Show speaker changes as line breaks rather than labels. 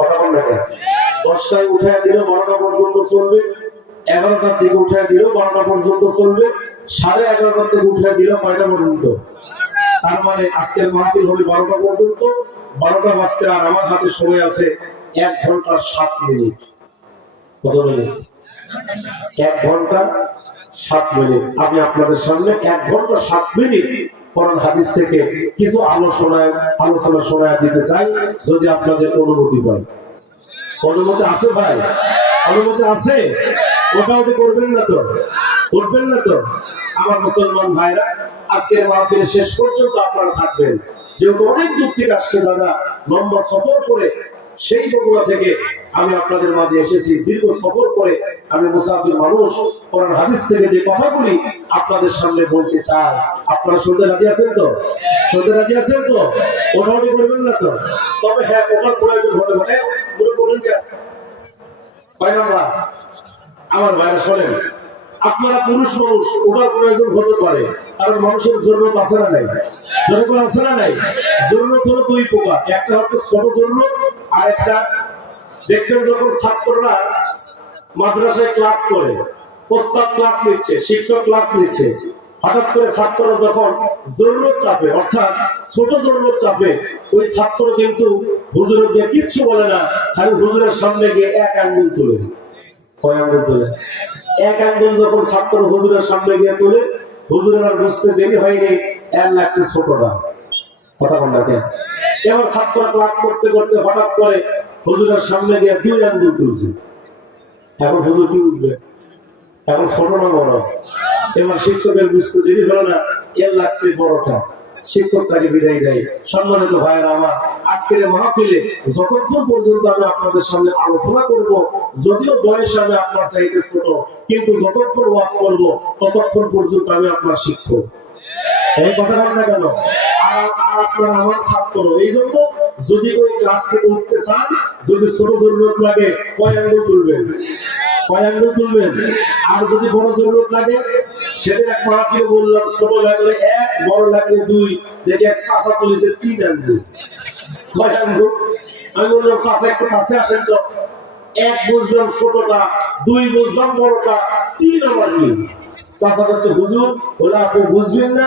কথা বল দশটায় উঠে দিল বারোটা পর্যন্ত চলবে, এগারোটার দিকে উঠে দিল বারোটা পর্যন্ত চলবে, সাড়ে এগারোটার থেকে উঠে দিল কয়টা পর্যন্ত? তার মানে আজকের মাহফিল হবে বারোটা পর্যন্ত, বারোটা বাজতে আর আমার হাতে সময় আছে এক ঘণ্টা সাত মিনিট। কত মিনিট? এক ঘণ্টা সাত মিনিট। আমি আপনাদের সামনে এক ঘণ্টা সাত মিনিট কোরআন হাদিস থেকে কিছু আলোচনায় আলোচনা শোনায় দিতে চাই, যদি আপনাদের অনুমতি পাই অনুমতি আছে ভাই? অনুমতি আছে? ওটা করবেন না তো? করবেন না তো? আমার মুসলমান ভাইরা, আজকের মাহফিলে শেষ পর্যন্ত আপনারা থাকবেন। যেহেতু অনেক দূর থেকে আসছে দাদা, লম্বা সফর করে সেই বগুড়া থেকে আমি আপনাদের মাঝে এসেছি, দীর্ঘ সফর করে আমি মুসাফির মানুষ, কোরআন হাদিস থেকে যে কথাগুলি আপনাদের সামনে বলতে চাই। আপনারা শুনতে রাজি আছেন তো? শুনতে রাজি আছেন তো? ওটা ওটা করবেন না তো? তবে হ্যাঁ ওটার প্রয়োজন হতে পারে। মনে করুন কয় নাম্বার? আমার ভাইরা শোনেন, আপনারা পুরুষ মানুষ, ওটার প্রয়োজন হতে পারে। কারণ মানুষের জরুরত আছে না নাই? জরুরত আছে না নাই? জরুরত হলো দুই প্রকার। একটা হচ্ছে ছোট জরুরত, আর একটা দেখবেন যখন ছাত্ররা মাদ্রাসায় ক্লাস করে, ওস্তাদ ক্লাস নিচ্ছে, শিক্ষক ক্লাস নিচ্ছে। হঠাৎ করে ছাত্ররা যখন জরুরত চাপে, অর্থাৎ ছোট জরুরত চাপে, ওই ছাত্র কিন্তু হুজুরের দিয়ে কিচ্ছু বলে না, খালি হুজুরের সামনে গিয়ে এক আঙ্গুল তুলে। কয় আঙ্গুল তুলে? এক আঙ্গুল যখন ছাত্র হুজুরের সামনে গিয়ে তুলে, হুজুরের আর বুঝতে দেরি হয়নি, এক লাগছে ছোটটা। কথা বল কেন? এবার ছাত্ররা ক্লাস করতে করতে হঠাৎ করে হুজুরের সামনে গিয়ে দুই আঙ্গুল তুলছে। এখন হুজুর কি বুঝবে? এখন ছোট না বড়? এবার শিক্ষকের বুঝতে দেরি হলো না, এর লাগছে বড়টা। শিক্ষক তাকে বিদায় দেয়। সম্মানিত ভাইয়েরা আমার, আজকের মাহফিলে যতক্ষণ পর্যন্ত আমি আপনাদের সামনে আলোচনা করব, যদিও বয়স আমি আপনার চাইতে ছোট, কিন্তু যতক্ষণ ওয়াজ করব, ততক্ষণ পর্যন্ত আমি আপনার শিক্ষক। এই কথা বল না কেন? আর আপনার আমার ছাত্র, এই জন্য যদি ওই ক্লাস থেকে উঠতে চান, যদি ছোট জরুরত লাগে, কয় আঙ্গুল তুলবেন? কয় আঙ্গুল তুলবেন? আর যদি বড় জরুরত লাগে, সেদিন এক মাহফিলে বললাম, ছোট লাগলে এক, বড় লাগলে দুই, দেখি এক চাষা তুলেছে তিন আঙ্গুল। কয় আঙ্গুল? আমি বললাম চাষা একটু কাছে আসেন তো। এক বুঝলাম ছোটটা, দুই বুঝলাম বড়টা, তিন আমার কি চাষা বলছে, হুজুর, বলে আপনি বুঝবেন না?